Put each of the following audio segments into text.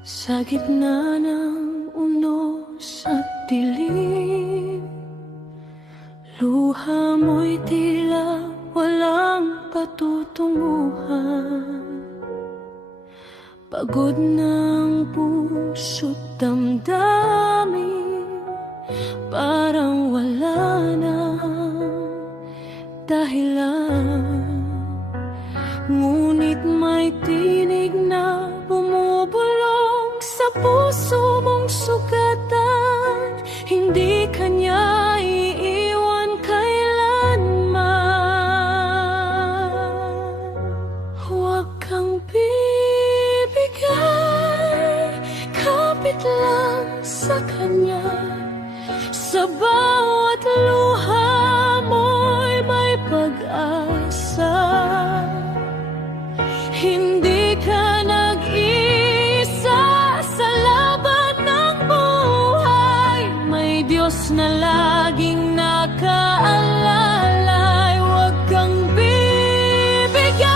Sa gitna ng unos at dilim, luha mo'y tila walang patutunguhan. Pagod ng puso't damdamin, parang wala na dahilan. Ngunit may tinig na bumubulong sa puso mong sugatan. Hindi kanya iiwan kailanman. Huwag kang bibigay, kapit lang sa kanya. Sa bawat luha mo'y may pag-asa. Hindi ka nag-iisa sa laban ng buhay. May Diyos na laging nakaalalay. Huwag kang bibigay,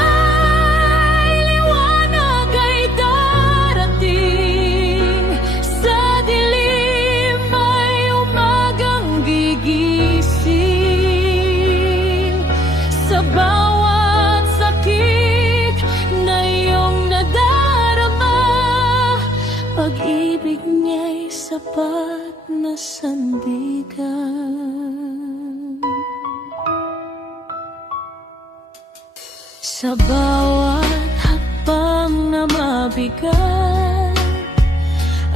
liwanag ay darating. Sa dilim ay umagang gigising. Sa bawat sakit na iyong nadarama, pag-ibig niya'y sapat na sandigan. Sa bawat hakbang na mabigat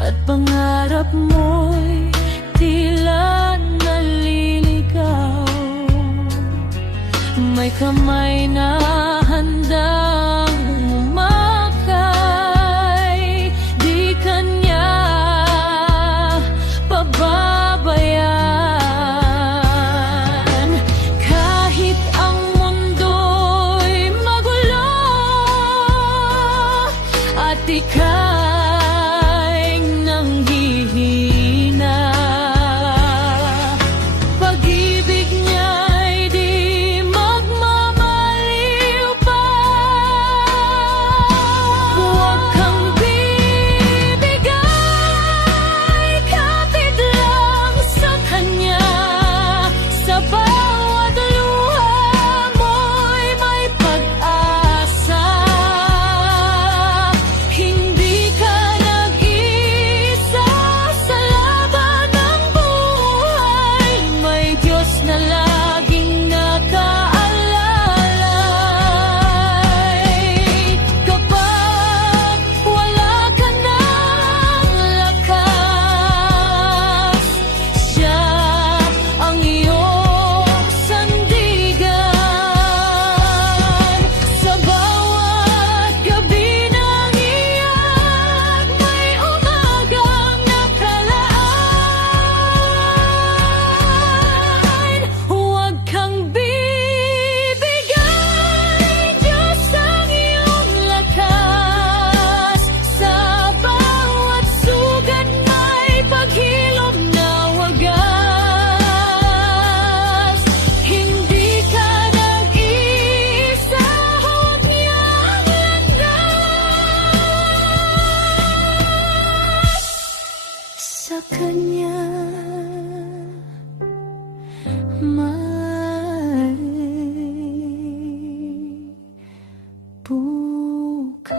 at pangarap mo'y tila naliligaw, may kamay na handang umakay. Di kanya pababayaan. Kahit ang mundo'y magulo at ika'y nanghihina, pag-ibig niya'y di magmamaliw pa. Huwag kang bibigay, kapit lang sa kanya. Sa bawat luha mo'y may pag-asa. Hindi ka nag-iisa sa laban ng buhay. May Diyos na laging nakaalalay. Kapag wala ka ng lakas, siya ang iyong sandigan. Sa bawat gabi ng iyak, may umagang nakalaan. Huwag kang bibigay, Diyos ang iyong lakas. Sa bawat sugat may paghilom na wagas. Hindi ka nag-iisa, huwag niyang landas. Sa kanya may bukas.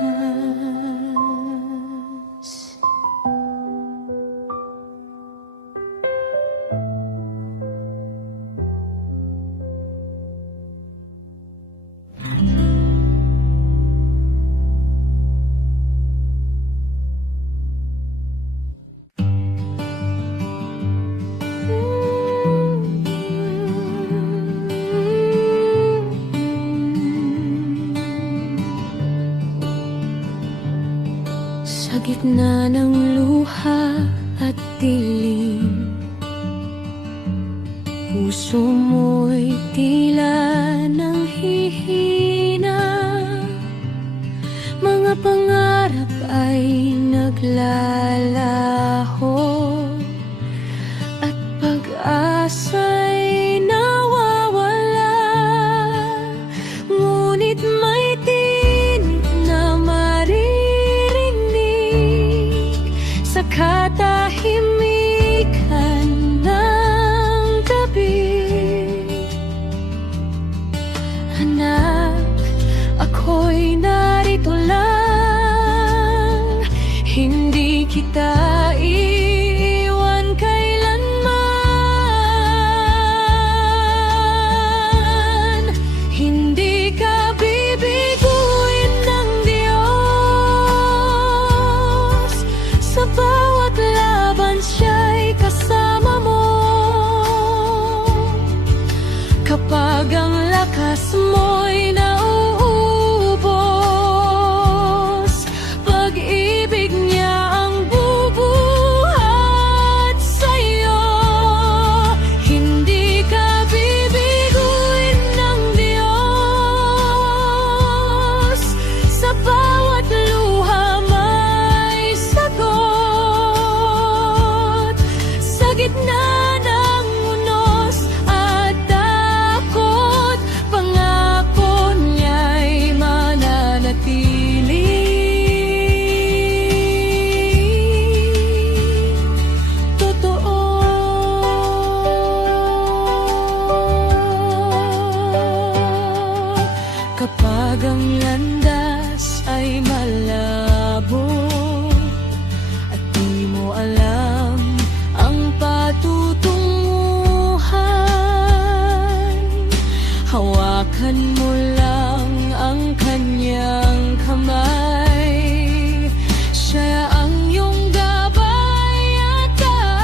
Sa gitna ng luha at dilim, puso mo'y tila nanghihina. Mga pangarap ay naglalaho at pag-asa'y nawawala. Ngunit may tinig na maririnig kita iiwan kailanman. Hindi ka bibiguin ng Diyos. Sa bawat laban siya'y kasama mo. Kapag ang lakas mo'y nauubos, pag-ibig niya ang bubuhat sa'yo. Hindi ka bibiguin ng Diyos. Sa bawat luha may sagot. Sa gitna ng unos at takot, pangako niya'y mananatili. Totoo. Kapag ang landas ay malabo at di mo alam ang patutunguhan, hawakan mo lang ang kanyang kamay. Siya ang iyong gabay at daan.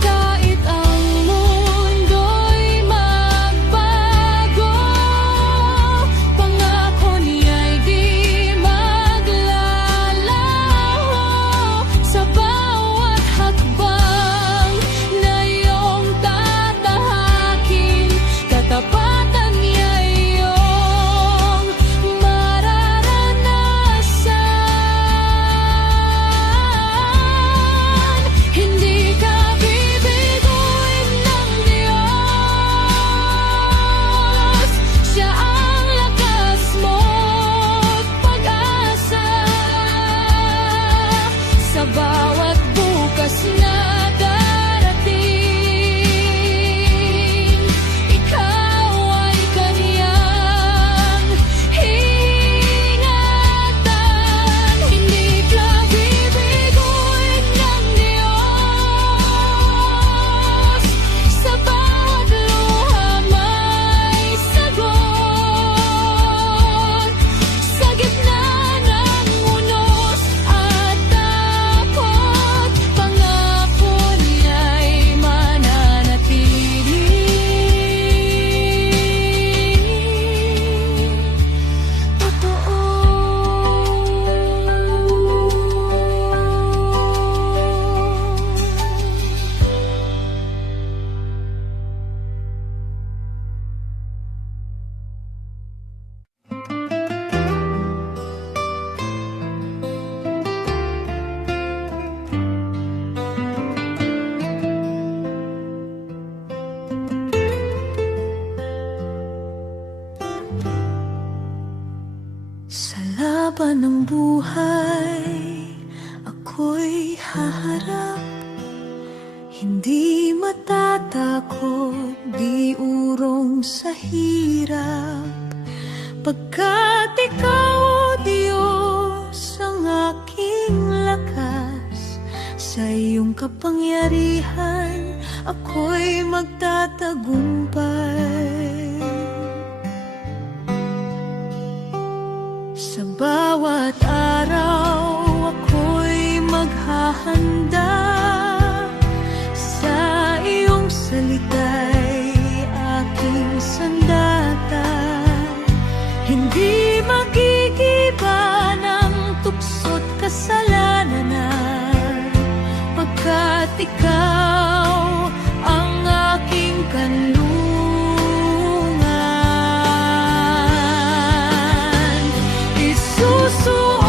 Kahit ang mundo'y magbago, pangako niya'y di maglalaho. Sa bawat hakbang na iyong tatahakin, katapatan niya'y iyong mararanasan. Hindi ka bibiguin ng Diyos. Siya ang lakas mo't pag-asa. Sa bawat bukas na darating, ikaw ay kaniyang ingatan. Hindi ka bibiguin ng Diyos. Sa bawat luha may sagot. Sa gitna ng unos at takot, pangako niya'y mananatili. Totoo. Sa laban ng buhay, ako'y haharap. Hindi matatakot, di urong sa hirap. Pagkat ikaw, O Diyos, ang aking lakas. Sa iyong kapangyarihan, ako'y magtatagumpay. Sa bawat araw ako'y maghahanda. Sa iyong salita'y aking sandata. Hindi magigiba ng tukso't kasalanan, pagkat ikaw ang aking kanlungan. Isusuot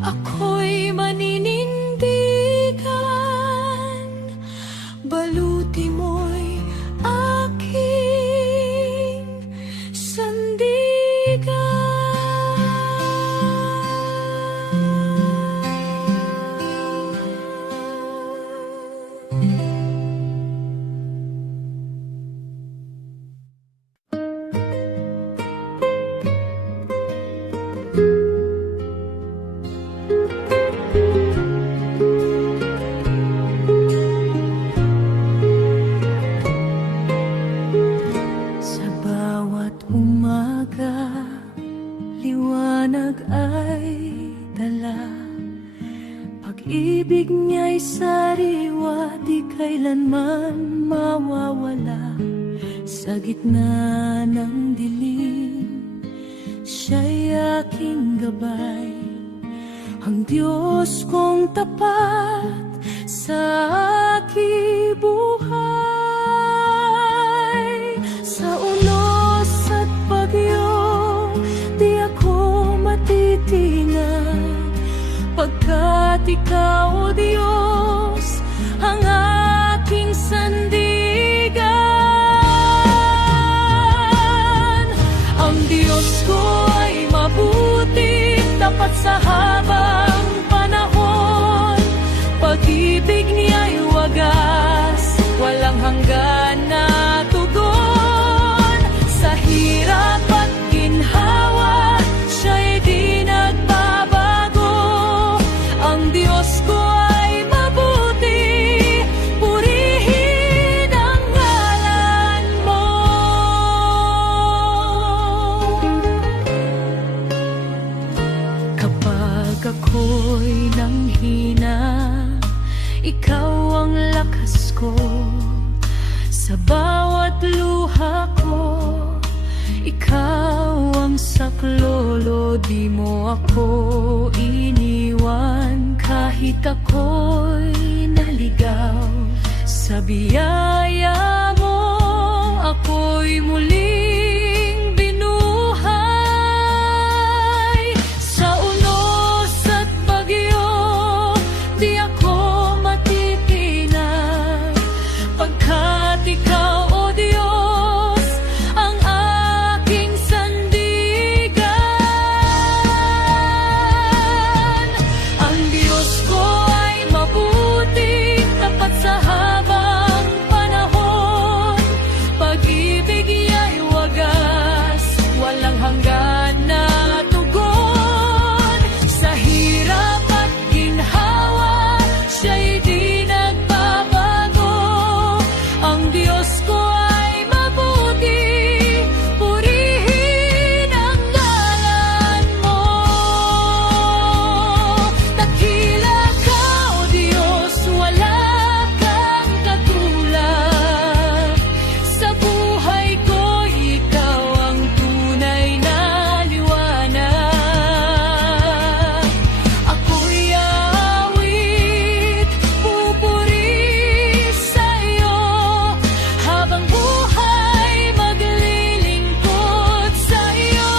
ako'y maninindigan, baluti mo'y aking sandigan. Sa bawat umaga, liwanag ay dala. Pag-ibig niya'y sariwa, di kailanman mawawala. Sa gitna ng dilim, siya'y aking gabay. Ang Diyos kong tapat sa aking buhay. Sa unos at bagyo, di ako matitinag, pagkat ikaw, O Diyos, ang aking sandigan. Ang Diyos ko ay mabuti, tapat sa habang panahon. Pag-ibig niya'y wagas, walang hanggan na tugon. Sa hirap at ginhawa, siya'y di nagbabago. Ang Diyos ko ay mabuti, purihin ang ngalan mo. Kapag ako'y nanghina, ikaw ang lakas ko. Sa bawat luha ko, ikaw ang saklolo. Di mo ako iniwan kahit ako'y naligaw. Sa biyaya mo, ako'y muling binuhay. Sa unos at bagyo, di ako matitinag, pagkat ikaw, O Diyos, ang aking sandigan. Ang Diyos ko ay mabuti, tapat sa habang panahon. Pag-ibig niya'y wagas, walang hanggan na tugon. Sa hirap at ginhawa, siya'y di nagbabago. Ang Diyos ko ay mabuti, purihin ang ngalan mo. Dakila ka, O Diyos, wala kang katulad. Sa buhay ko, ikaw ang tunay na liwanag. Ako'y aawit, pupuri sa'yo, habang buhay maglilingkod sa'yo.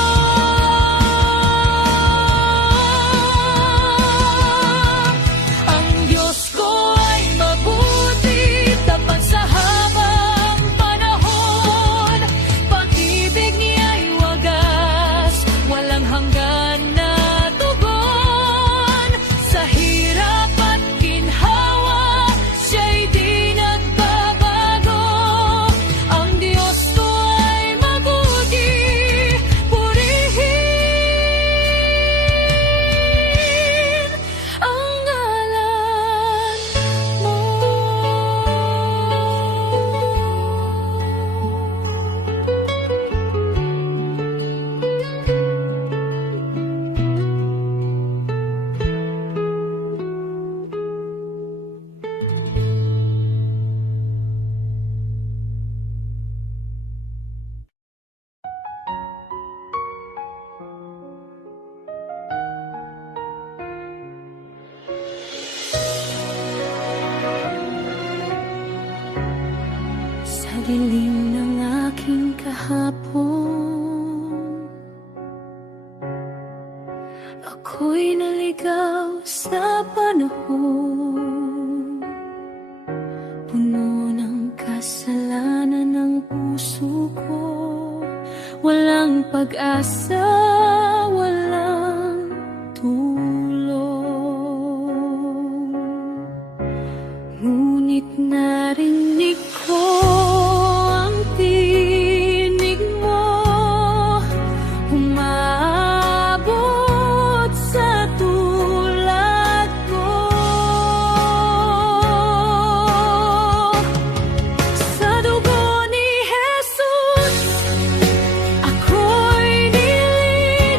Ang Diyos ko ay mabuti, tapat sa habang panahon. Pag-ibig niya'y wagas, walang hanggan na tugon. Sa hirap at ginhawa, siya'y di nagbabago. Ang Diyos ko ay mabuti, purihin ang ngalan mo. Sa dilim ng aking kahapon, ako'y naligaw sa panahon, puno ng kasalanan ng puso ko. Walang pag-asa, walang tulong. Ngunit narinig ko ang tinig mo, umaabot sa tulad ko. Sa dugo ni Jesus, ako'y nilinis.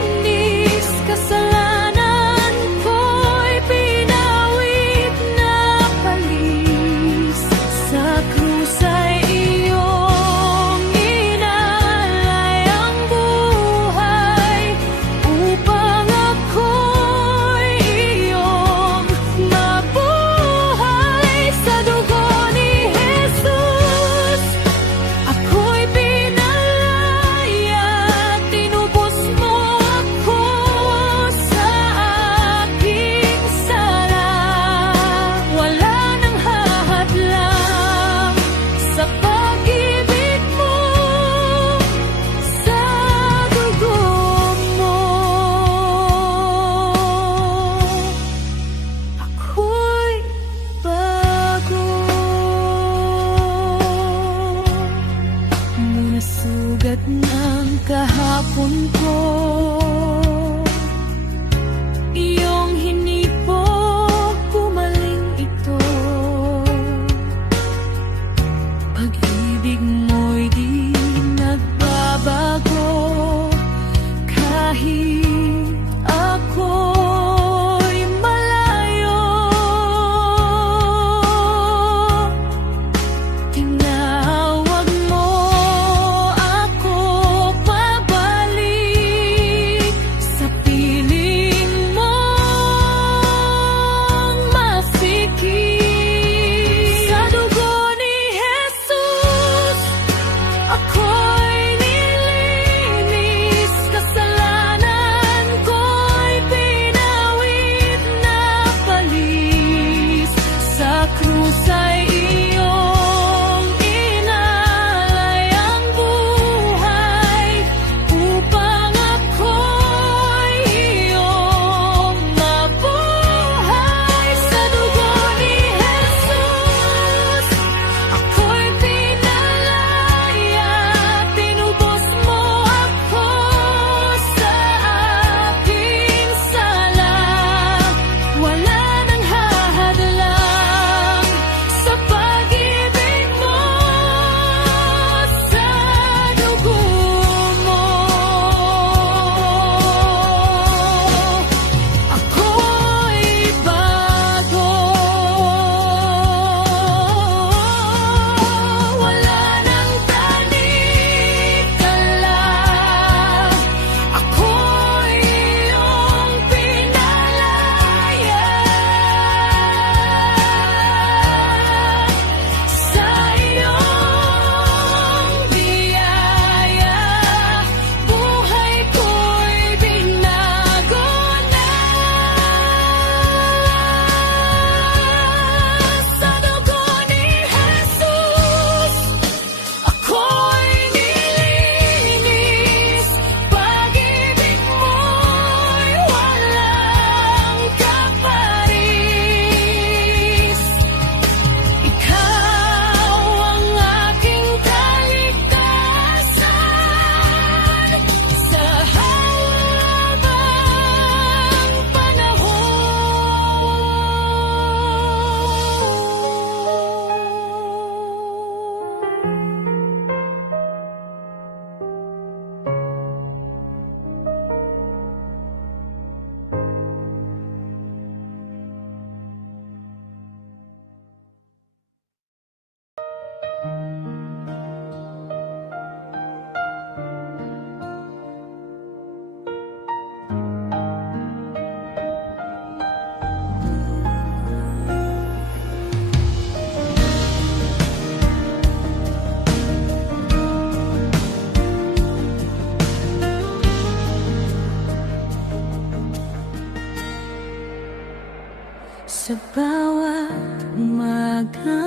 Sa bawat umaga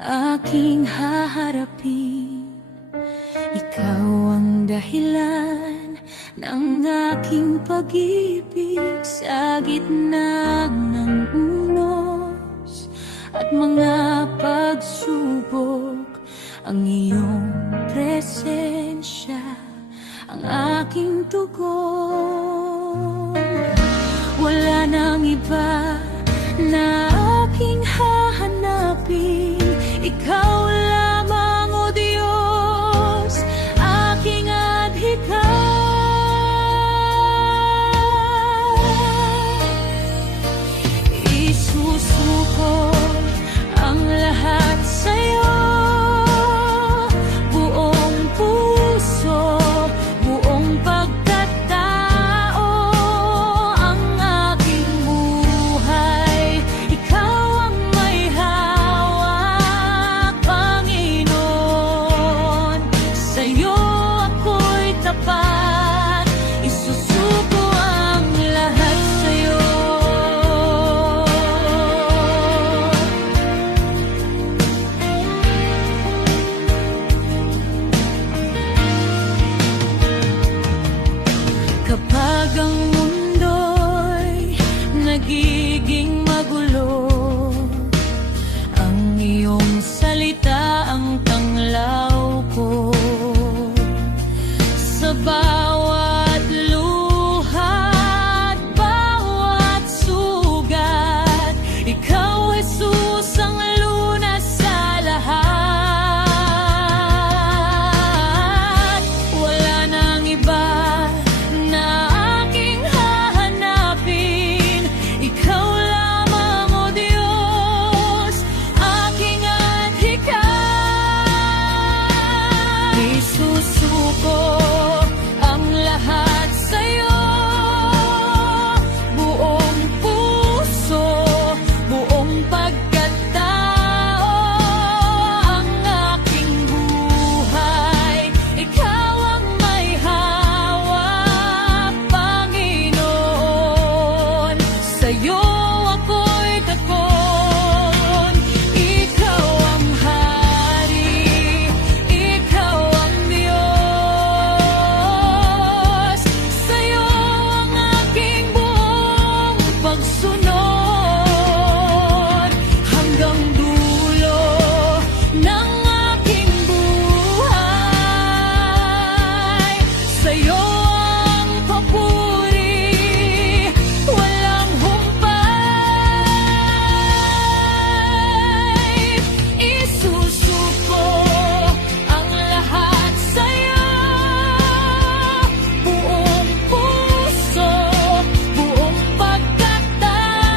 aking haharapin, ikaw ang dahilan ng aking pag-ibig. Sa gitna ng unos at mga pagsubok, ang iyong presensya ang aking tugon. Wala nang iba na aking hahanapin, ikaw lamang, O Diyos, aking adhika. Isusuko ang lahat sa'yo, buong puso, buong pagkatao, ang aking buhay. Ikaw ang may hawak, Panginoon. Sa'yo ako'y tapat, isusuko ang lahat sa'yo. Kapag ang mundo'y nagiging magulo, ang iyong salita ang tanglaw ko. Sa bawat luha at bawat sugat, ikaw, Jesus, ang lunas sa lahat. Wala nang iba na aking hahanapin, ikaw lamang, O Diyos, aking adhika. Isusuko ang lahat sa'yo, buong puso, buong pagkatao, ang aking buhay. Ikaw ang may hawak, Panginoon. Sa'yo ako'y takon. Ikaw ang hari, ikaw ang Diyos. Sa'yo ang aking buong pagsunod, hanggang dulo ng aking buhay. Sa'yo ang papuri, walang humpay. Isusuko ang lahat sa'yo, buong puso, buong pagkatao,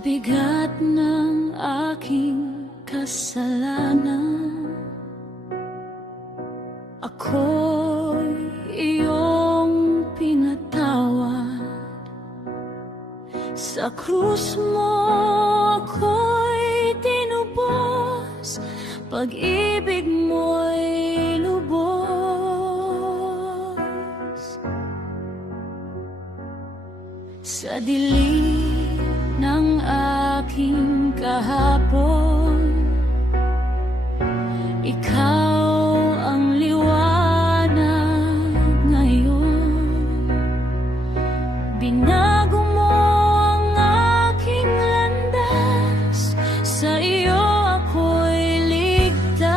bigat ng aking kasalanan, ako'y iyong pinatawad. Sa krus mo ako'y tinubos, pag-ibig mo'y lubos. Sa dilim ng aking kahapon, ikaw ang liwanag ngayon. Binago mo ang aking landas, sa iyo ako'y ligtas.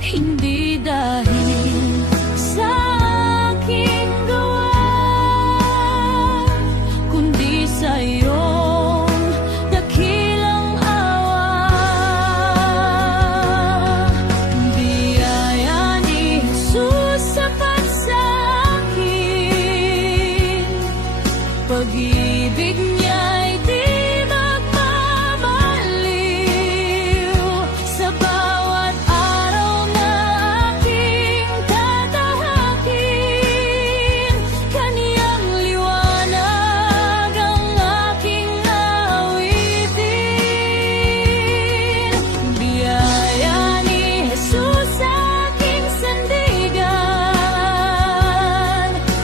Hindi dahil sa aking gawa, kundi sa iyong dakilang awa. Biyaya ni Jesus sapat sa akin, pag-ibig niya'y di magmamaliw. Sa bawat araw na aking tatahakin, kaniyang liwanag ang aking awitin. Biyaya ni Jesus sa aking sandigan,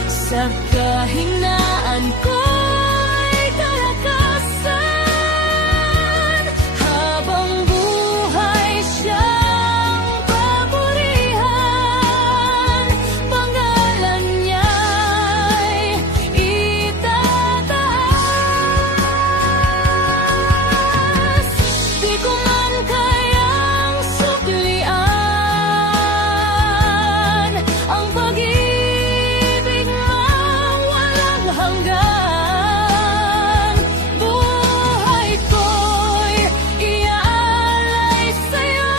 sa kahinaan ko'y kalakasan. Habang buhay siyang papurihan, pangalan niya'y itataas. Di ko man kayang suklian ang pag-ibig mong walang hanggan. Buhay ko'y iaalay sa'yo,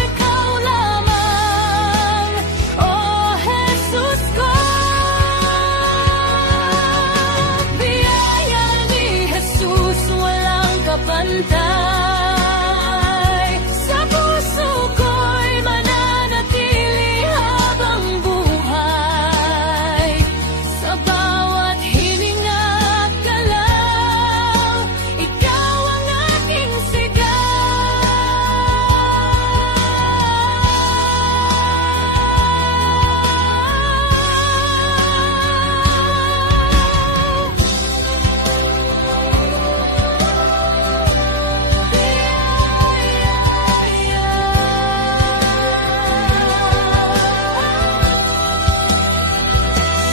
ikaw lamang, O Jesus ko. Biyaya ni Jesus walang kapantay, sa puso ko'y mananatili habang buhay. Sa bawat hininga at galaw, ikaw ang aking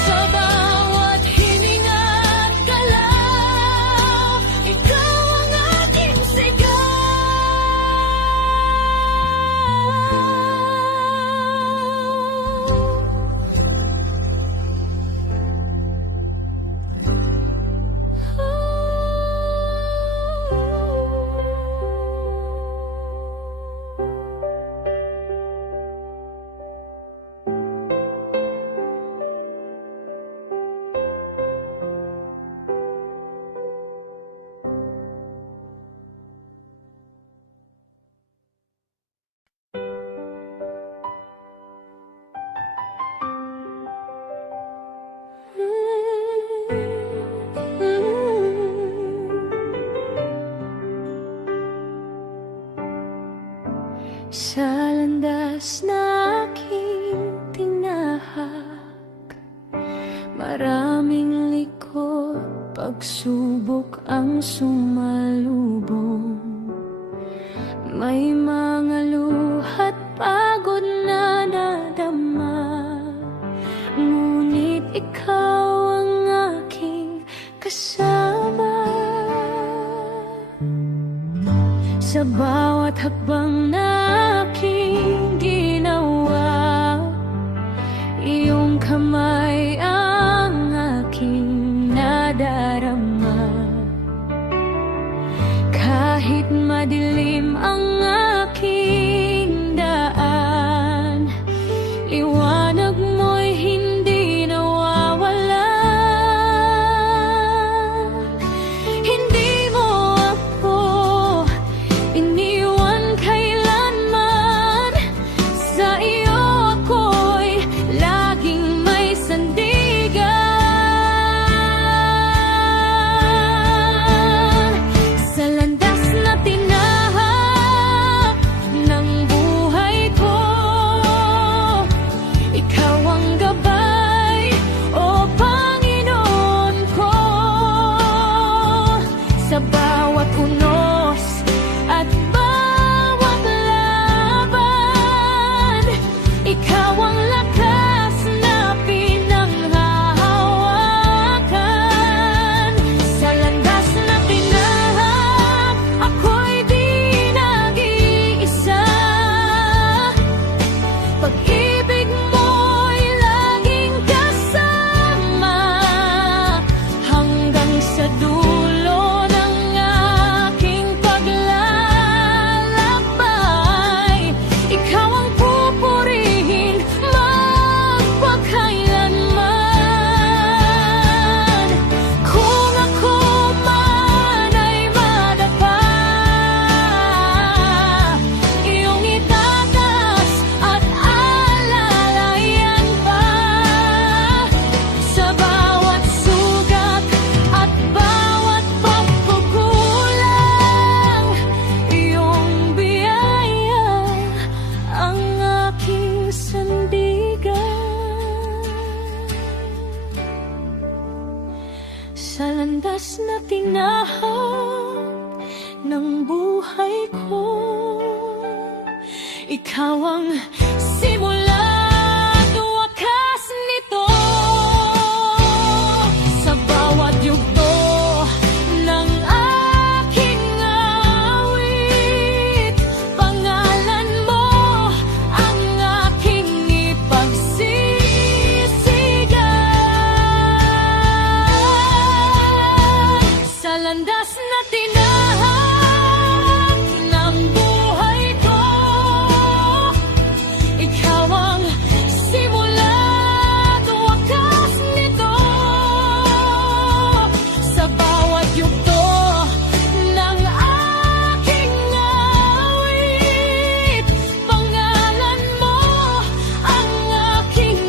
Sa bawat hininga at galaw, ikaw ang aking sa landas na aking tinahak. Maraming likod, pagsubok ang sumalubong. May mga luha't pagod na nadama, ngunit ikaw ang aking kasama. Sa bawat hakbang na aking ginawa, iyong kamay ang aking nadarama. Kahit madilim ang aking daan, liwanag mo'y hindi na sa landas na tinahak ng buhay ko. Ikaw ang simula at wakas nito. Sa bawat yugto ng aking awit, pangalan mo ang aking ipagsisisigan. Sa landas na tinahak ng buhay ko, ikaw ang simula at wakas nito. Sa bawat yugto ng aking awit, pangalan mo ang aking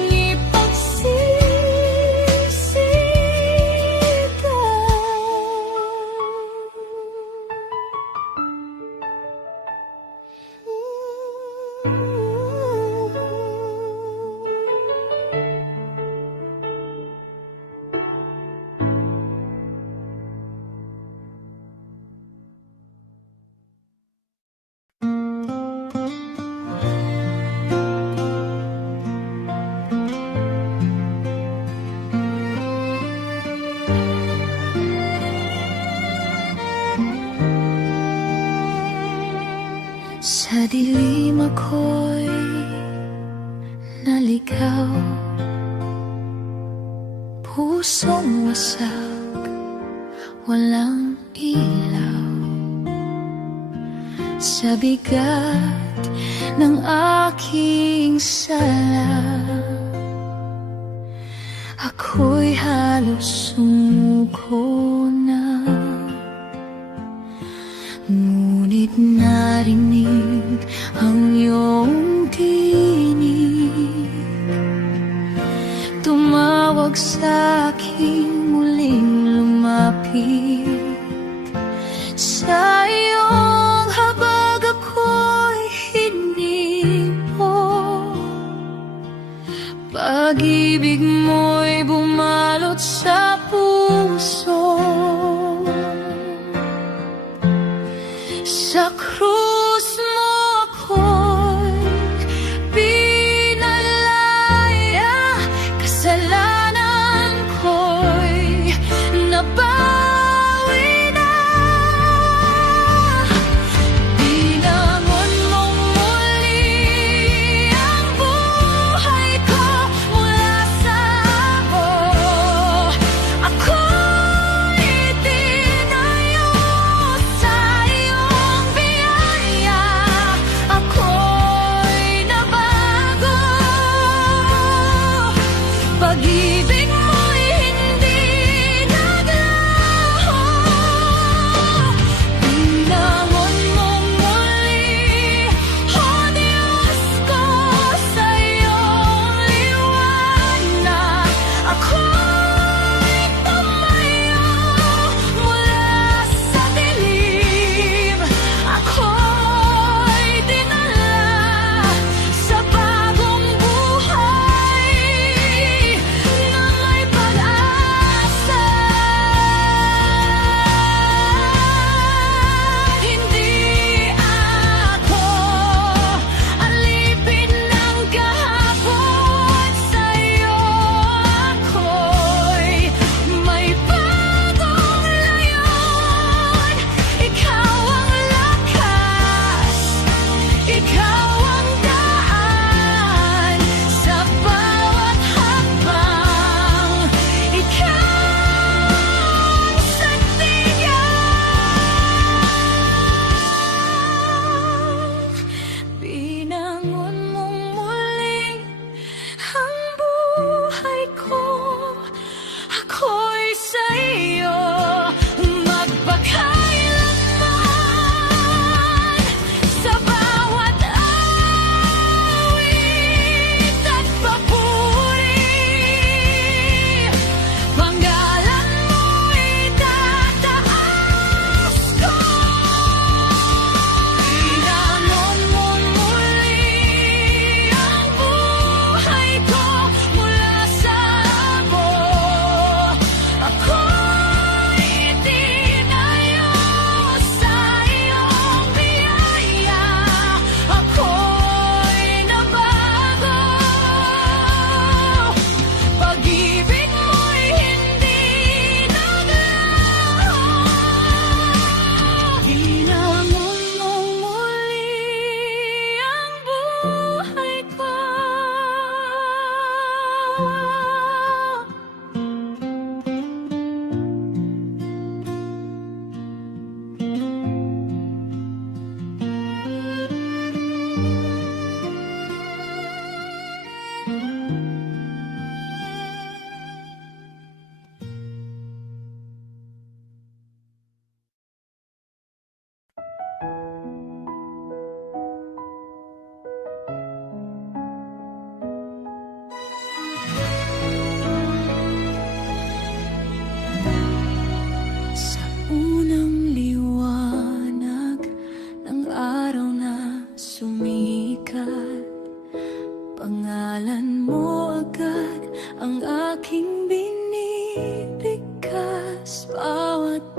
sa dilim ako'y naligaw, pusong wasak, walang ilaw. Sa bigat ng aking sala, ako'y halos sumuko na. Ngunit narinig ang iyong tinig, tumawag sa aking muling lumapit. Sa iyong habag ako'y hinipo, pag-ibig mo'y bumalot sa puso.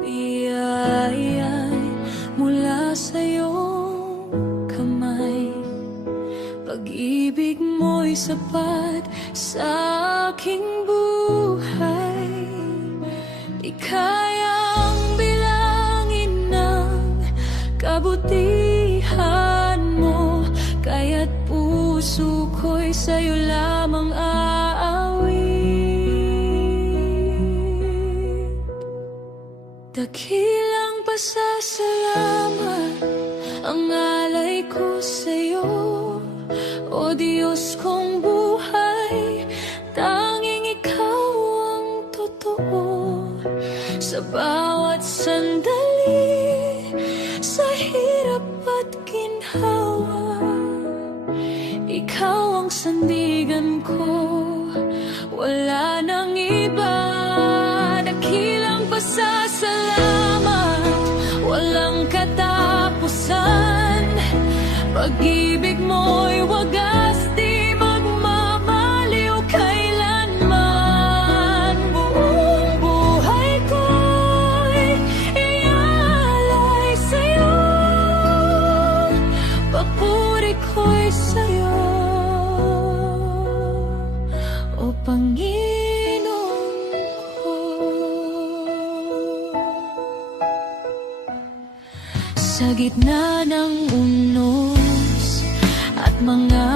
biyaya'y mula sa iyong kamay. Pag-ibig mo'y sapat sa aking buhay. Di kayang bilangin ng kabutihan mo, kaya't puso ko'y sa'yo lamang aawit. Dakilang pasasalamat ang alay ko sa'yo, o Diyos kong buhay. Tanging ikaw ang totoo sa bawat sandali, sa hirap at ginhawa. Ikaw ang sandigan ko, wala nang iba. Dakilang pasasalamat, walang katapusan. Pag-ibig mo'y wagas, di magmamaliw kailanman. Buong buhay ko'y iaalay sa'yo, papuri ko'y sa'yo, o Panginoon ko. Sa gitna ng unos at mga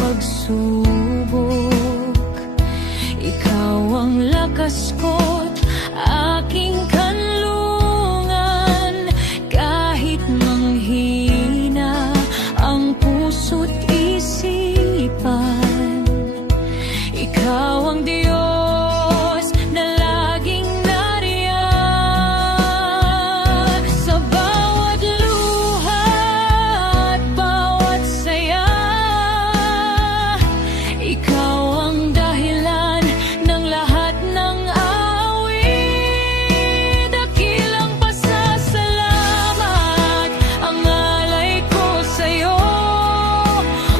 pagsubok, ikaw ang lakas ko't aking kanlungan. Kahit manghina ang puso't isipan, ikaw ang Diyos na laging nariyan. Sa bawat luha at bawat saya, ikaw ang dahilan ng lahat ng awit. Dakilang pasasalamat ang alay ko sa'yo,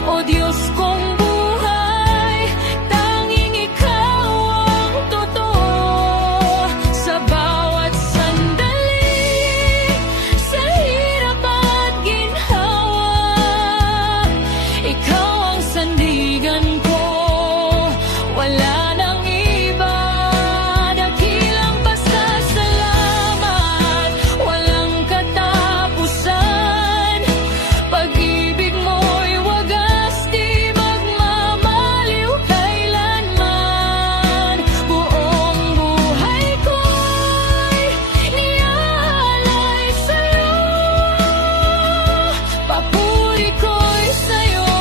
o Diyos kong buhay. Tanging ikaw ang totoo sa bawat sandali, sa hirap at ginhawa. Ikaw ang sandigan ko, wala nang iba. Dakilang pasasalamat, walang katapusan. Pag-ibig mo'y wagas, di magmamaliw kailanman. Buong buhay ko'y niaalay sa'yo, papuri ko'y sa'yo.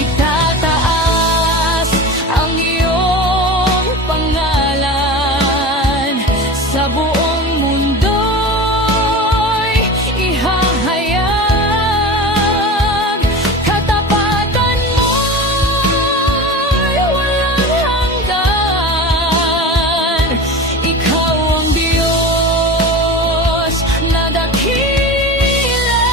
Itataas ang iyong pangalan, sa buong mundo'y ihahayag. Katapatan mo'y walang hanggan. Ikaw ang Diyos na dakila.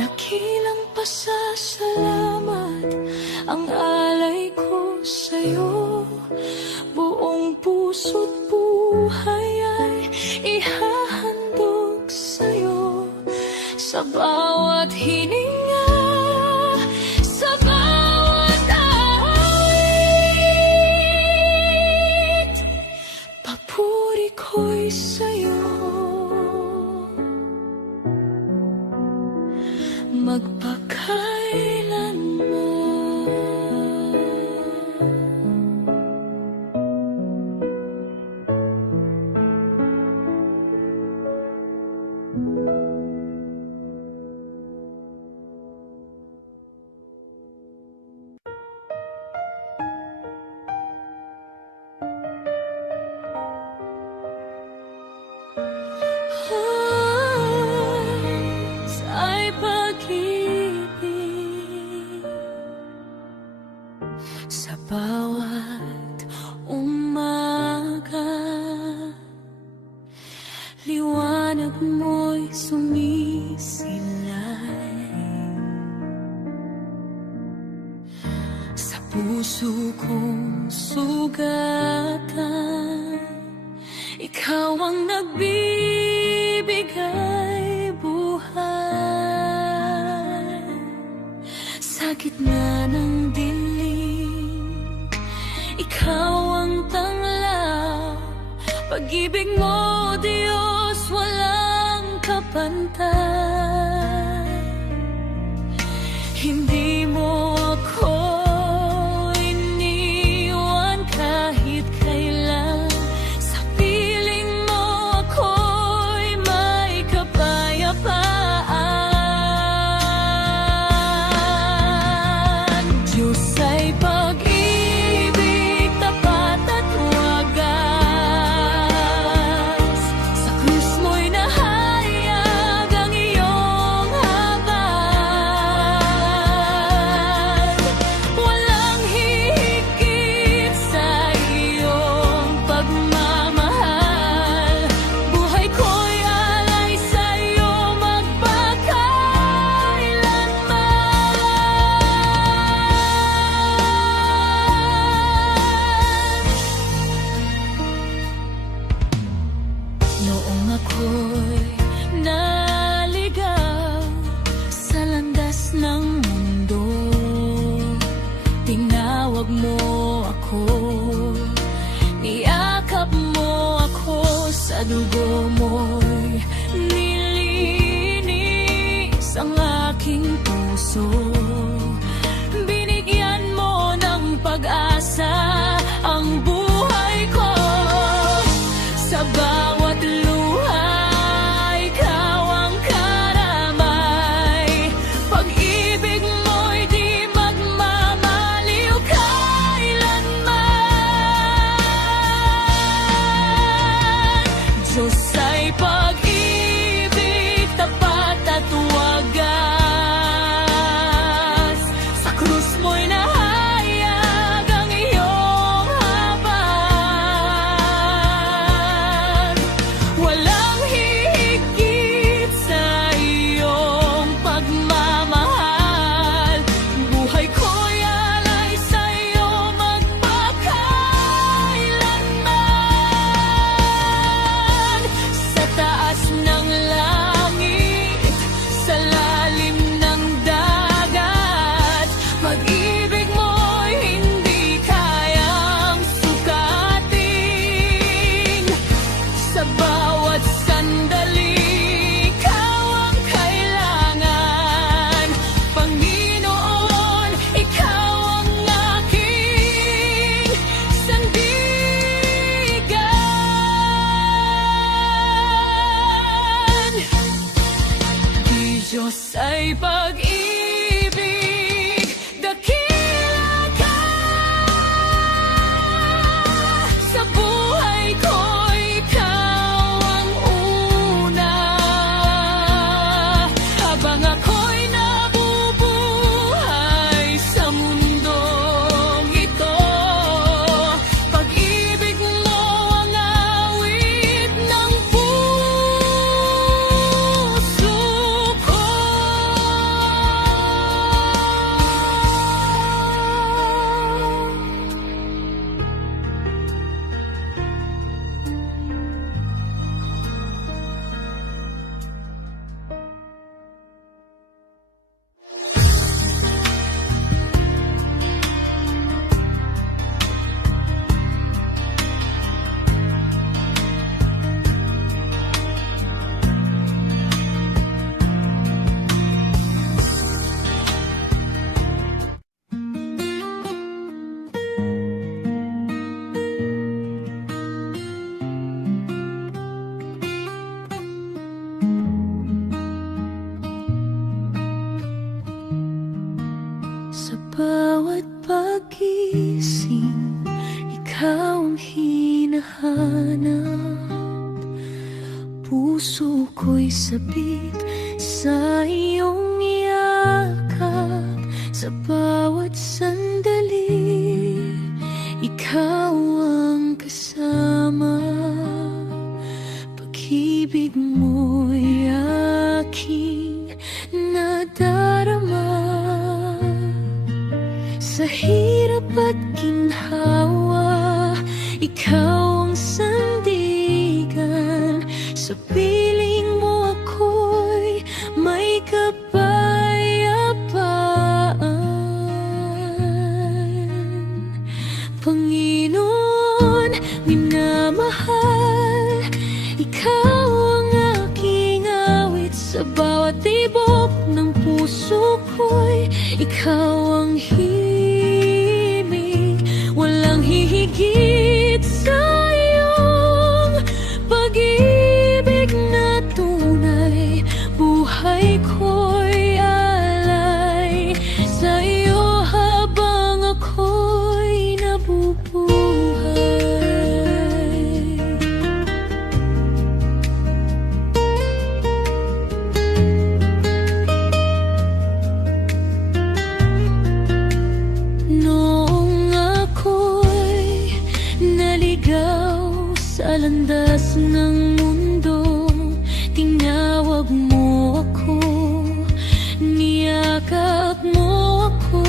Dakilang pasasalamat ang alay ko sa'yo, buong puso't buhay ay ihahandog sa'yo. Sa bawat hininga, sa bawat awit, papuri ko'y sa'yo, magpakailanman. puso kong sugatan. Ikaw ang nagbibigay buhay sa gitna ng dilim. Ikaw ang tanglaw, pag-ibig mo, Diyos, walang kapantay. Hindi mo ako iniwan kahit kailan. Sa piling mo ako'y may kapayapaan. Diyos ay pag-ibig, tapat at wagas. Sa krus mo'y nahayag ang iyong habag. Walang hihigit sa iyong pagmamahal. Buhay ko'y alay sa iyo magpakailanman. Noong ako'y naligaw sa landas ng mundo, tinawag mo ako, niyakap mo ako, sa dugo mo'y nilinis ang aking puso. Binigyan mo ng pag-asa ang buhay ko. Sa bawat luha, ikaw ang karamay. Pag-ibig mo'y di magmamaliw kailanman. Diyos ay pag-ibig, tapat at wagas. Sa krus mo'y nahayag ang iyong habag. Walang hihigit sa iyong pagmamahal. Buhay ko'y alay sa iyo magpakailanman. Sa taas ng langit, sa lalim ng dagat, pag-ibig mo'y hindi kayang sukatin. Sa bawat sandali, ikaw ang kailangan. Panginoon, ikaw ang aking sandigan. Di Diyos ay pag-ibig, dakila ka. Sa buhay ko'y ikaw ang una. Habang ako'y nabubuhay sa mundong ito, pag-ibig mo ang awit ng puso ko. Sa bawat pagising, ikaw ang hinahanap. Puso ko'y sabik sa iyong yakap. Sa bawat sandali, ikaw ang kasama. Pag-ibig mo'y aking nadarama. Sa hirap dapat ginhawa. Ikaw ang sandigan, sa piling mo ako'y may kapayapaan. Panginoon, minamahal, ikaw ang aking awit. Sa bawat tibok ng puso ko'y ikaw ang himig. Walang hihigit sa iyong pag-ibig na tunay. Buhay ko'y alay sa iyo habang ako'y nabubuhay. Noong ako'y naligaw sa landas ng mundo, tinawag mo ako, niyakap mo ako.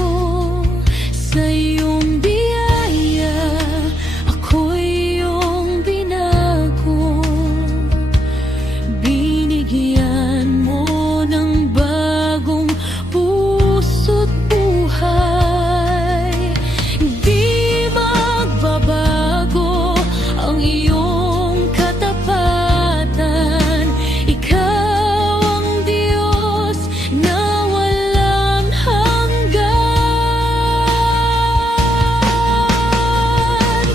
Sa iyong biyaya, ako'y iyong binago. Binigyan mo ng bagong puso't buhay. Di magbabago ang iyong katapatan. Ikaw ang Diyos na walang hanggan.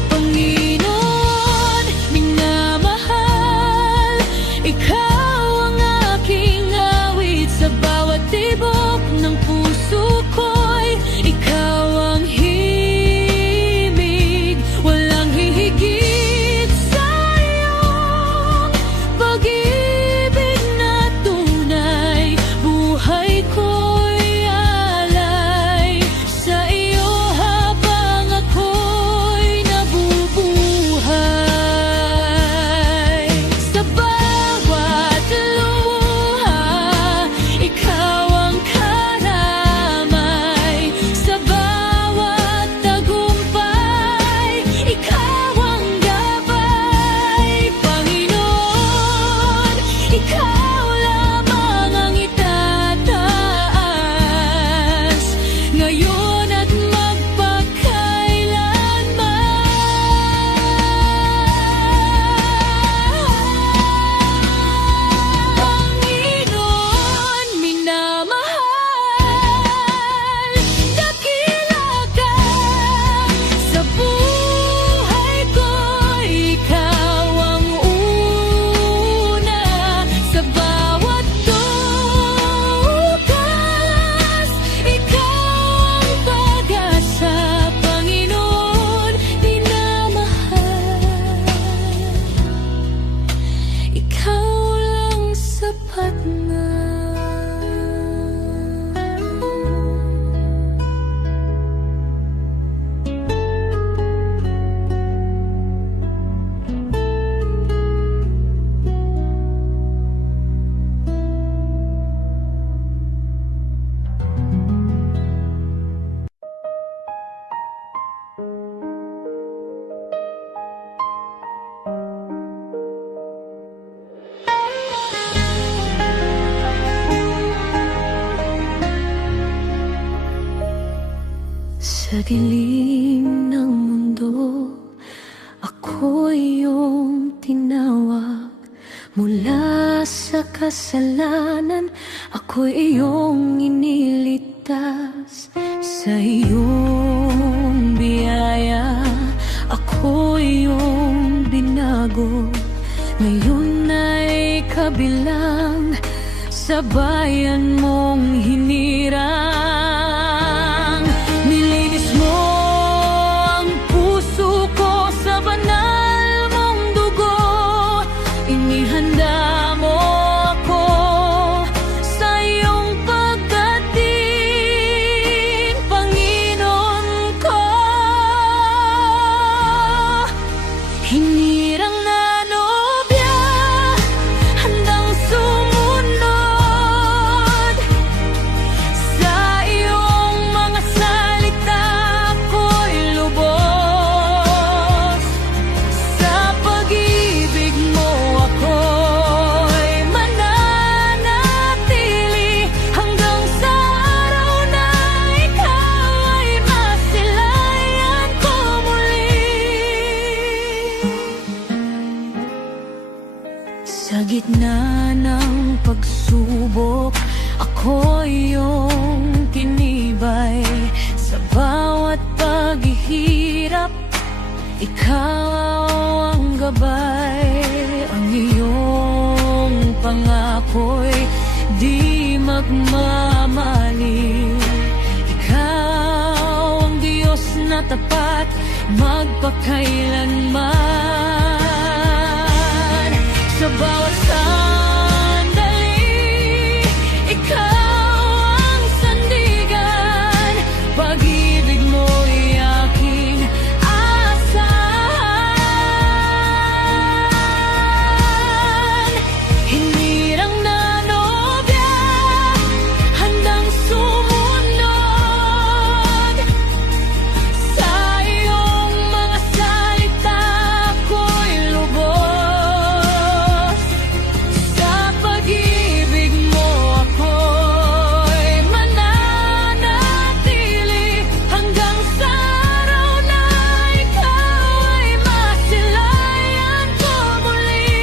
Panginoon, minamahal, ikaw ang aking awit. Sa bawat tibok ng puso ko'y ikaw ang himig. Walang hihigit sa iyong pag-ibig na tunay. Buhay ko'y alay sa iyo habang ako'y nabubuhay. Sa bawat luha, ikaw ang karamay. Sa bawat tagumpay, ikaw ang gabay. Panginoon, ikaw lamang ang itataas, ngayon at Panginoon, minamahal, dakila ka sa buhay ko. Ikaw ang una sa bawat tukas. Ikaw ang pag-asa, Panginoon, minamahal. Ikaw lang sapat na. Sa dilim ng mundo, ako'y iyong tinawag. Mula sa kasalanan, ako'y iyong iniligtas. Sa iyong biyaya, ako'y iyong binago. Ngayon ay kabilang sa bayan mong hinirang. Nilinis mo ang puso ko sa banal mong dugo. Inihanda mo ako sa iyong pagdating, Panginoon ko. Hinirang na nobya, handang sumunod sa hirap, ikaw ang gabay. Ang iyong pangako'y di magmamali. Ikaw ang Diyos na tapat, magpakailanman. Sa bawat sandali, ikaw ang sandigan. Pag-ibig mo'y aking asahan. Hinirang na nobya, handang sumunod sa iyong mga salita. Ko'y lubos sa pag-ibig mo. Ako'y mananatili hanggang sa araw na ikaw ay masilayan ko muli.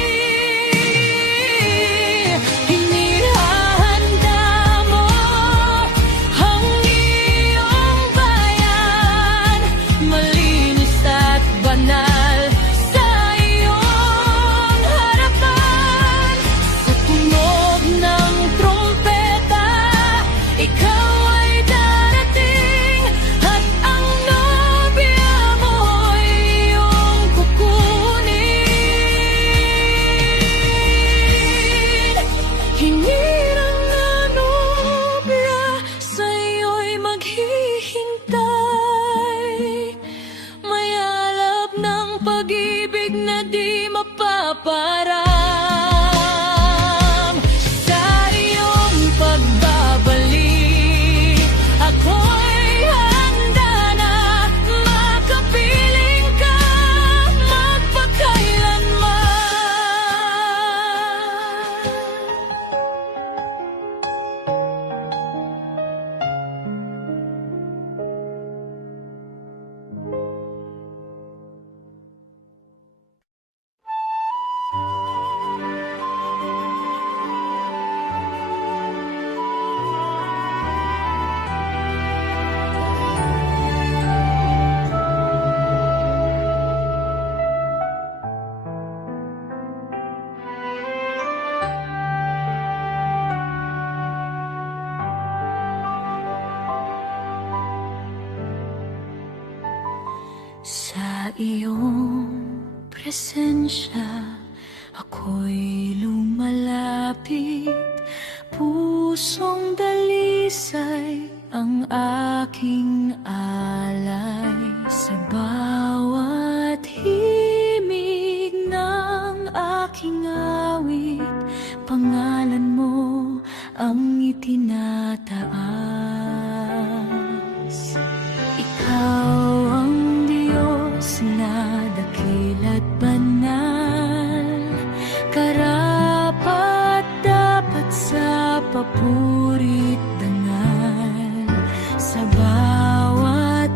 Hinihahanda mo ang iyong bayan, malinis at banal sa iyong harapan. Sa tunog ng trumpeta, ikaw ay darating, at ang nobya mo'y iyong kukunin. Hinirang na nobya, sa iyo'y maghihintay. May alab ng pag-ibig na di mapaparam. Sa iyong pagbabalik, ako'y handa na makapiling ka magpakailanman. Sa iyong presensya, ako'y lumalapit. Pusong dalisay ang aking alay. Sa bawat himig ng aking awit, pangalan mo ang itinataas. Ikaw ang Diyos na dakil at banal, karapat dapat sa papurit dangal. Sa bawat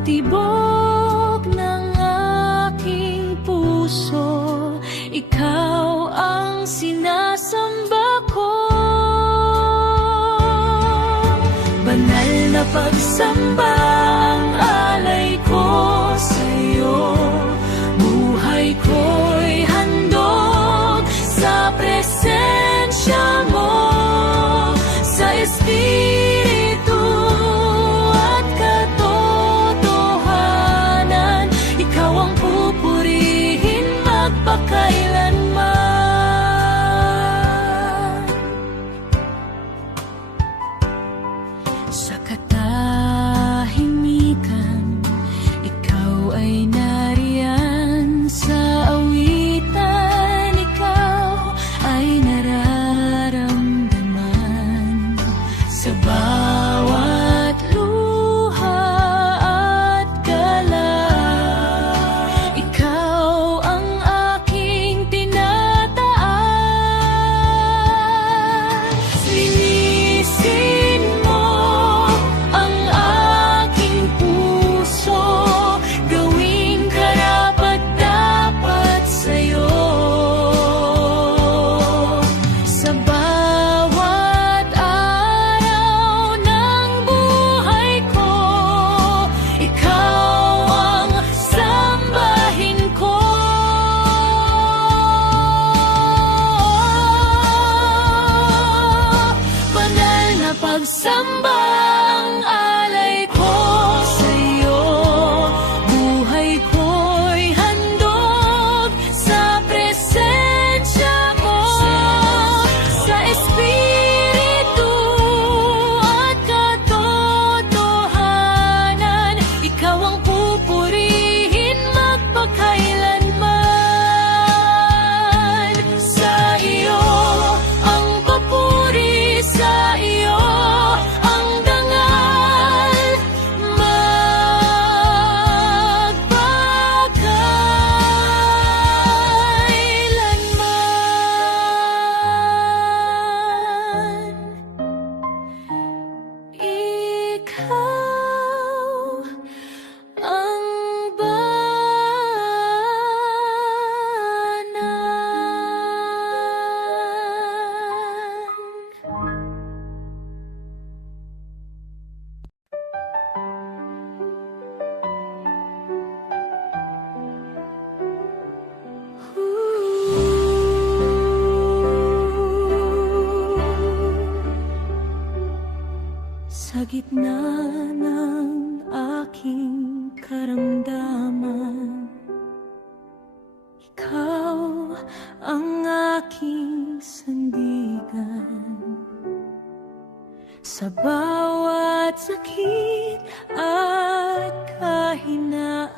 Sa bawat sakit at kahinaan,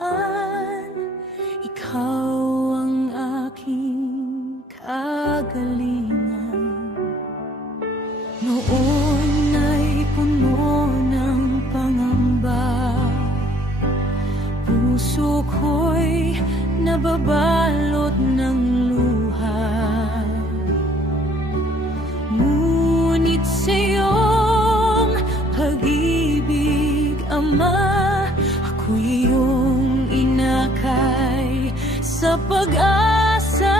ikaw ang aking kagalingan. Noon ay puno ng pangamba, puso ko'y nababalot ng luha. Ngunit sa'yong pag-ibig, Ama, ako'y iyong inakay sa pag-asa.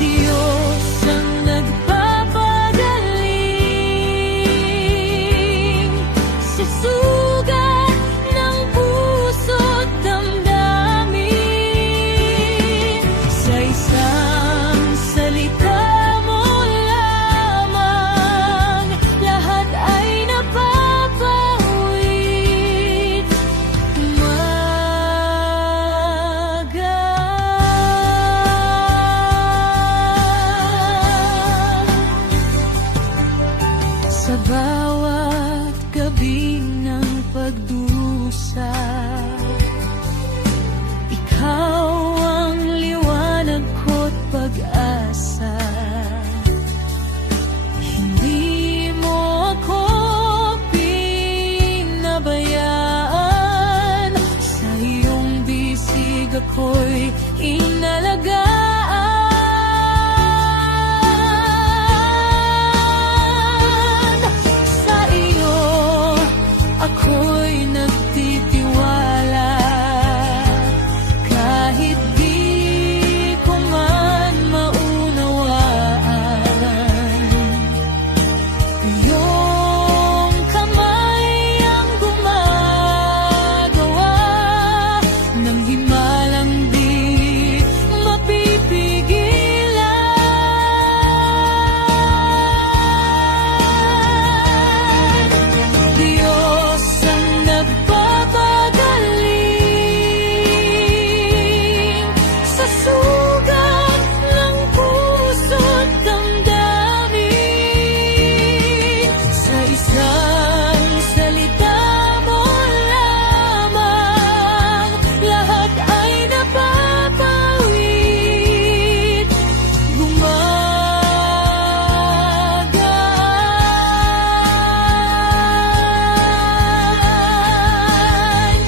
Diyos ang nagpapagaling sa sugat ng puso't damdamin. Sa isang salita mo lamang, lahat ay napapawid. Sa bawat gabi ng pagdusa, ikaw ang liwanag ko't pag-asa. Hindi mo ako pinabayaan, sa iyong bisig ako'y inalagaan. Sa iyo ako'y nagtitiwala, kahit di ko man maunawaan. Iyong kamay ang gumagawa ng himalang di mapipigilan. Diyos ang nagpapagaling sa sugat ng puso't damdamin. Sa isang salita mo lamang, lahat ay napapawid. Gumagaan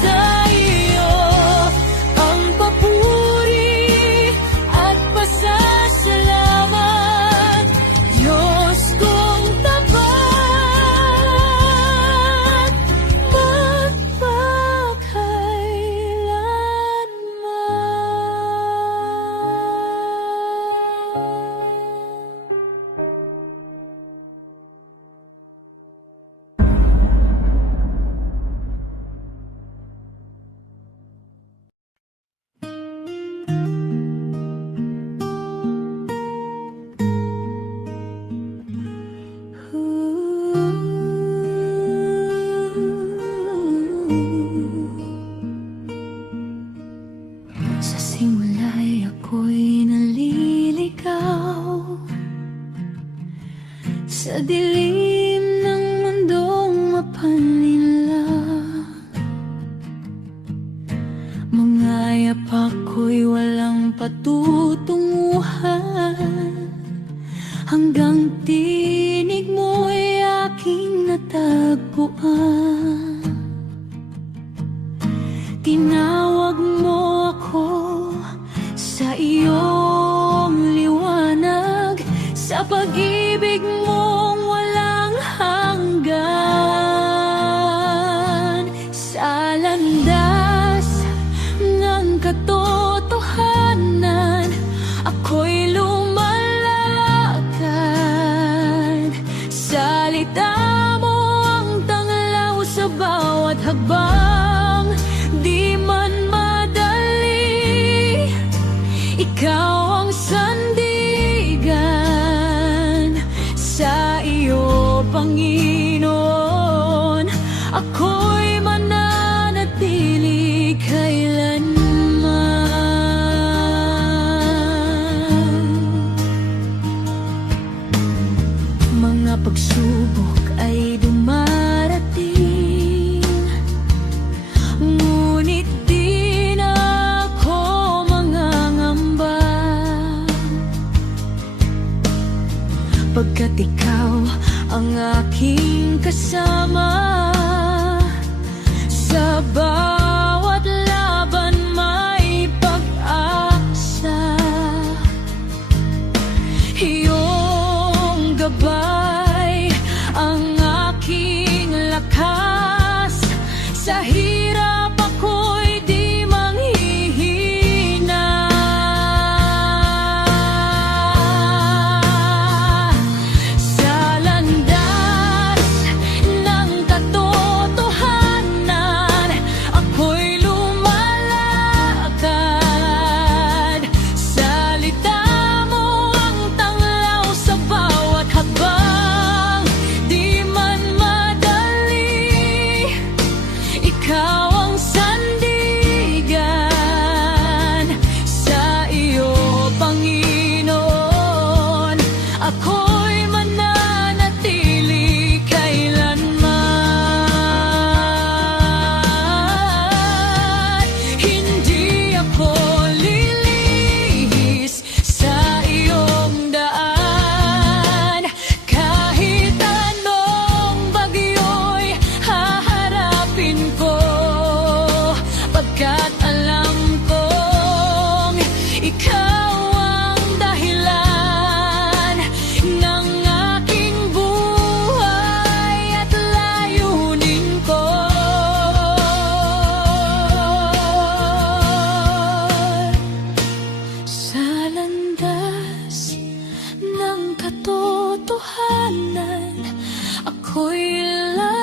sa iyo ang papuri at pasasalamat, Diyos kong tapat magpakailanman. Sa simula'y ako'y naliligaw sa dilim ng mundong mapanlinlang. Mangayap ako'y walang patutunguhan, hanggang tinig mo'y aking natagpuan. Tinawag mo ako sa iyong liwanag, sa pag-ibig mong walang hanggan. Sa landas ng katotohanan, ako'y lumalakad. Salita mo ang tanglaw sa bawat hakbang, di man madali. Ikaw ang sandigan, sa iyo, Panginoon, ako'y mananatili kailanman. mga pagsubok ay dumarating, ngunit di na ako mangangamba, pagkat ikaw ang aking kasama. Sa bawat laban may pag-asa, iyong gabay ang aking lakas. Sa hirap ako'y di manghihina, sa landas ng katotohanan ako'y lumalakad. Salita mo ang tanglaw sa bawat hakbang, di man madali. Ikaw ang sandigan, sa iyo, Panginoon, ako'y mananatili kailanman. Hindi ako lilihis sa iyong daan, kahit anong bagyo'y haharapin ko, pagkat alam kong ikaw ang dahilan ng aking buhay at layunin ko. Sa landas ng katotohanan ako'y lalakad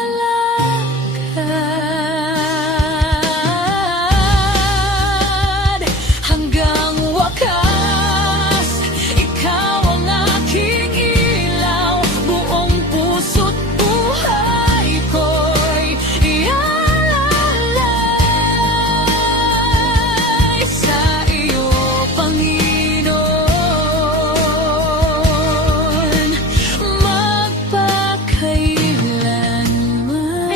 hanggang wakas. Ikaw ang aking ilaw, buong puso't buhay ko'y ialalay sa iyo, Panginoon, magpakailanman.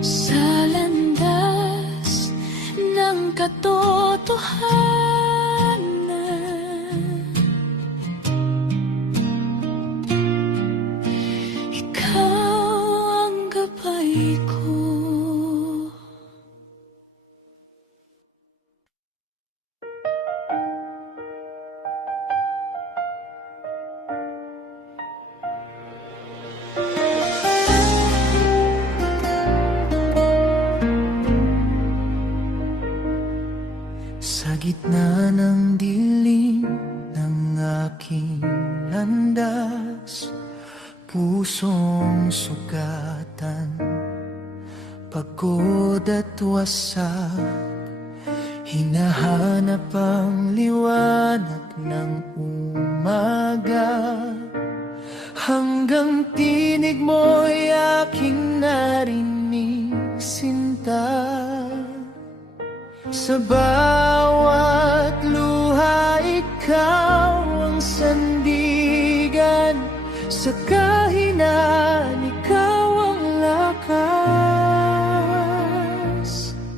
Sa landas ng katotohanan, ikaw ang gabay ko. Sa gitna ng dilim ng aking landas, pusong sugatan, pagod at wasak, hinahanap ang liwanag ng umaga, hanggang tinig mo'y aking narinig, sinta. Sa bawat luha, ikaw ang sandigan, sa kahinaan, ikaw ang lakas.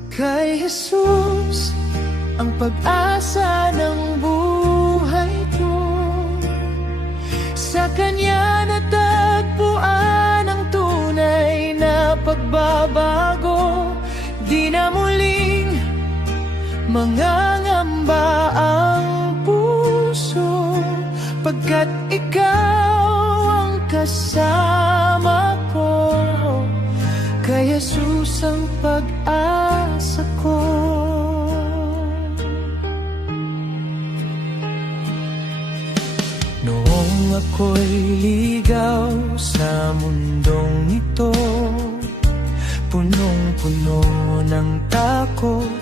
Kay Jesus, ang pag-asa ng buhay ko, sa Kanya natagpuan ang tunay na pagbabago. Di na muling mangangamba ang puso, pagkat ikaw ang kasama ko. Kay Jesus ang pag-asa ko. Noong ako'y ligaw sa mundong ito, punong-puno ng takot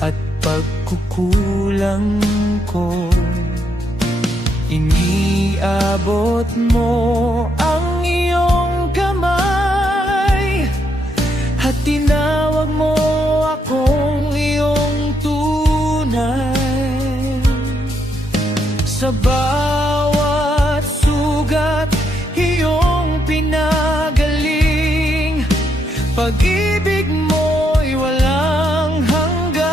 at pagkukulang ko, iniabot mo ang iyong kamay at tinawag mo akong iyong tunay. Sa bawat sugat, iyong pinagaling. Pag-ibig mo'y walang hanggan.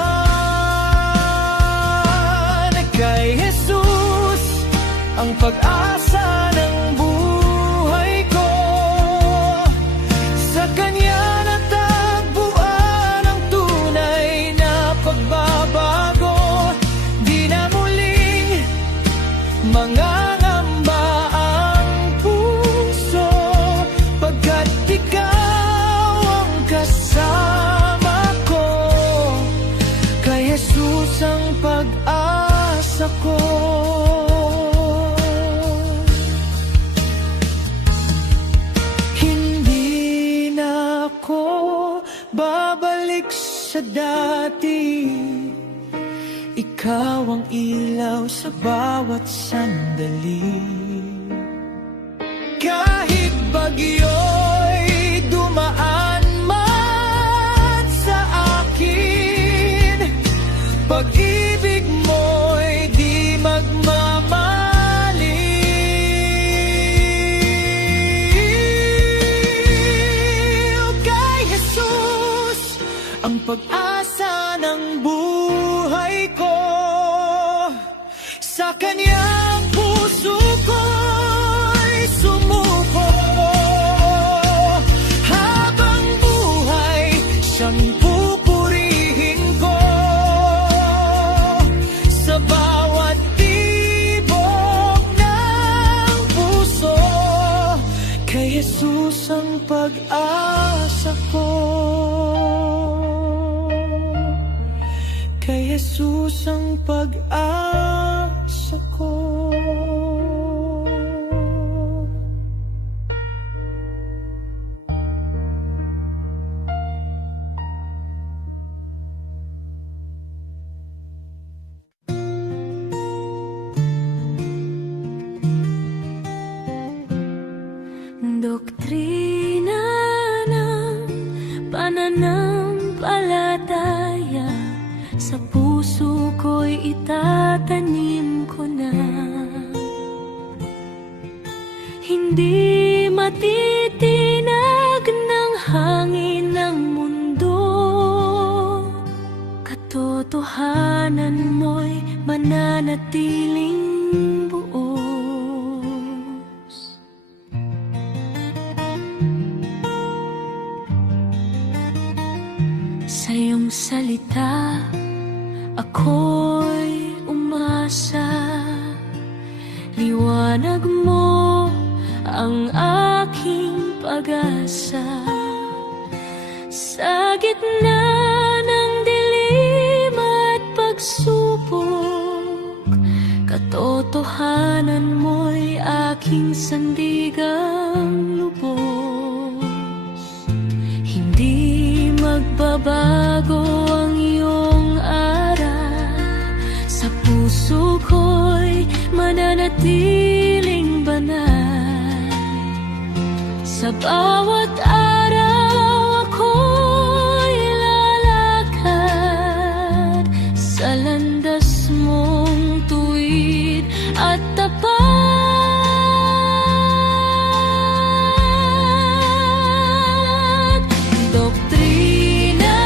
Kay Jesus, ang pag-asa ng buhay ko. Sa Kanya natagpuan ang tunay na pagbabago. Di na muling mangangamba ang puso, pagkat ikaw ang kasama ko. Kay Jesus ang pag-asa ko. Hindi na ako babalik sa dati. Ikaw ang ilaw sa bawat sandali. Kahit bagyo'y dumaan man sa akin, pag-ibig mo'y di magmamaliw. Kay Jesus, ang pag-asa ng buhay ko. Sa Kanyang puso ko'y sumuko. Habang buhay, siyang pupurihin ko. Sa bawat tibok ng puso, kay Jesus ang pag-asa ko. Kay Jesus ang pag-asa ko. Doktrina ng pananampalataya, sa puso ko'y itatanim ko na. Hindi matitinag ng hangin ng mundo, katotohanan mo'y mananatiling buos. Sa iyong salita, ako'y umasa. Liwanag mo ang aking pag-asa. Sa gitna ng dilim at pagsubok, katotohanan mo'y aking sandigang lubos. Hindi magbabago ang iyong aral, sa puso ko'y mananatiling banal. Sa bawat araw ako'y lalakad sa landas mong tuwid at tapat. Doktrina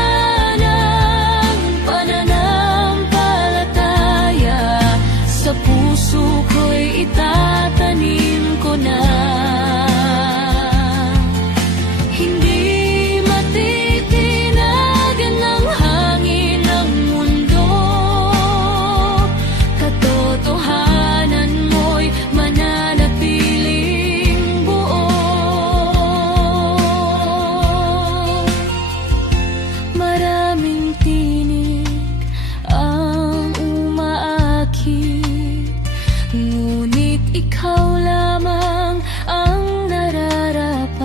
ng pananampalataya, sa puso ko'y itatanim ko na. Hindi matitinag ng hangin ng mundo, katotohanan mo'y mananatiling buo. Maraming tinig ang umaakit, ngunit ikaw lamang ang nararapat.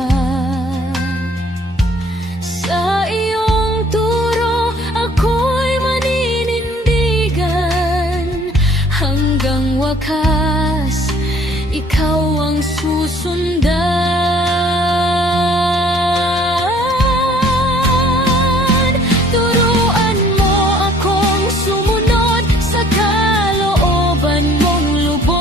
Sa iyong turo ako'y maninindigan, hanggang wakas ikaw ang susundan. Turuan mo akong sumunod sa kalooban mong lubos.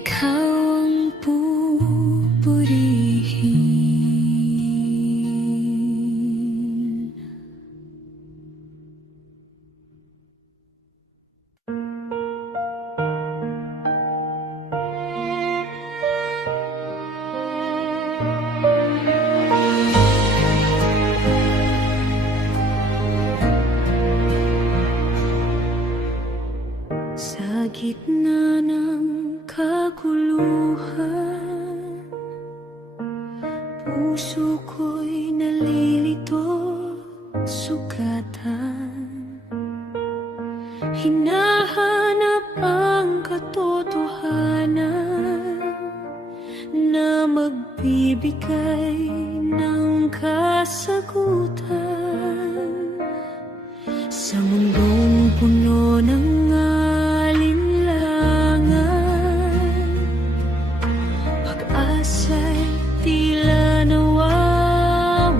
ikaw ang pupurihin. Sa gitna ng kaguluhan, puso ko'y nalilito, sugatan. Hinahanap ang katotohanan na magbibigay ng kasagutan sa mundong puno ng alinlangan. Pag-asa'y tila nawawalan,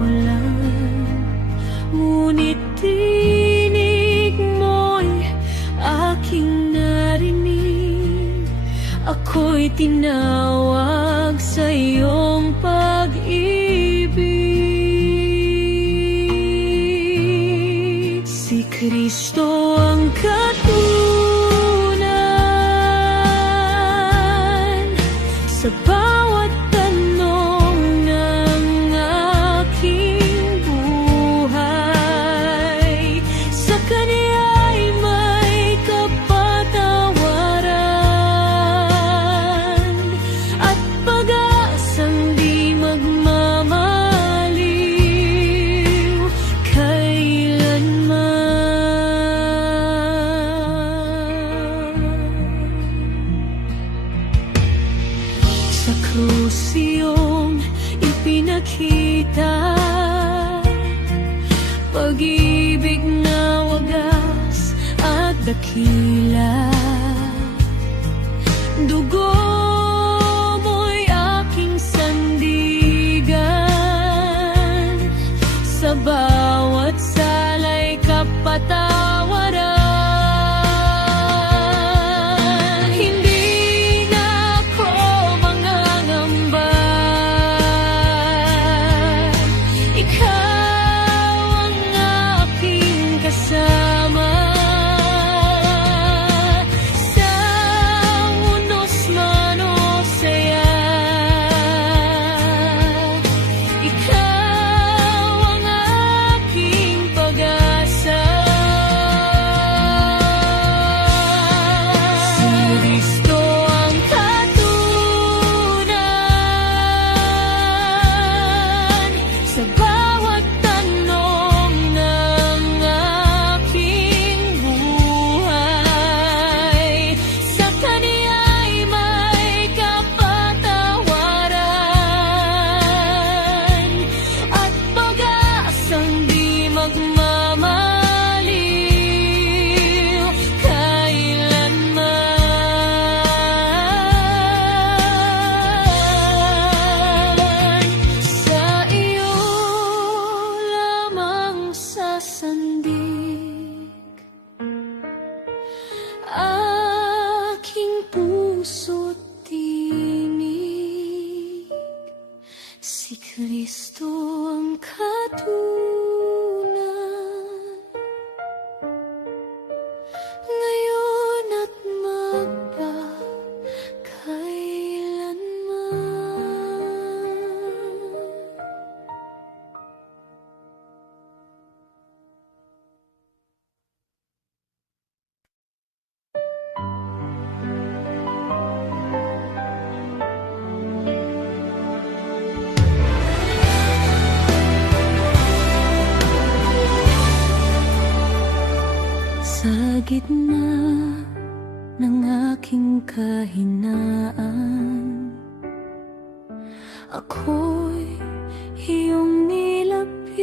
ngunit tinig mo'y aking narinig. Ako'y tinawag sa iyong pag-ibig. Si Kristo ang katunan sa bawat tanong ng aking buhay. Sa Kaniya'y may kapatawaran at pag-asang di magmamaliw kailanman. Sa krus iyong ipinakita, pag-ibig na wagas at dakila. Dugo mo'y aking sandigan, sa bawat salay kapatawaran. Hindi na ako mangangamba, ikaw ang aking kasama. Sa unos man o saya, ikaw ang aking pag-asa. Si Kristo ang katunan sa bawat tanong ng aking buhay. Sa Kaniya'y may kapatawaran at pag-asang di magmamaliw kailanman. Sa iyo lamang sasandig aking puso't tinig. Si Kristo ang katunan ngayon at magpakailanman. Sa gitna ng aking kahinaan, ako'y iyong nilapitan.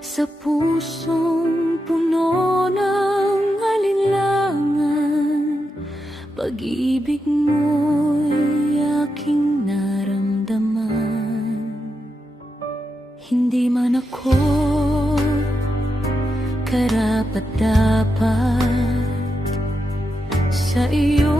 Sa pusong puno ng alinlangan, pag-ibig mo'y aking naramdaman. Hindi man ako karapat-dapat sa iyo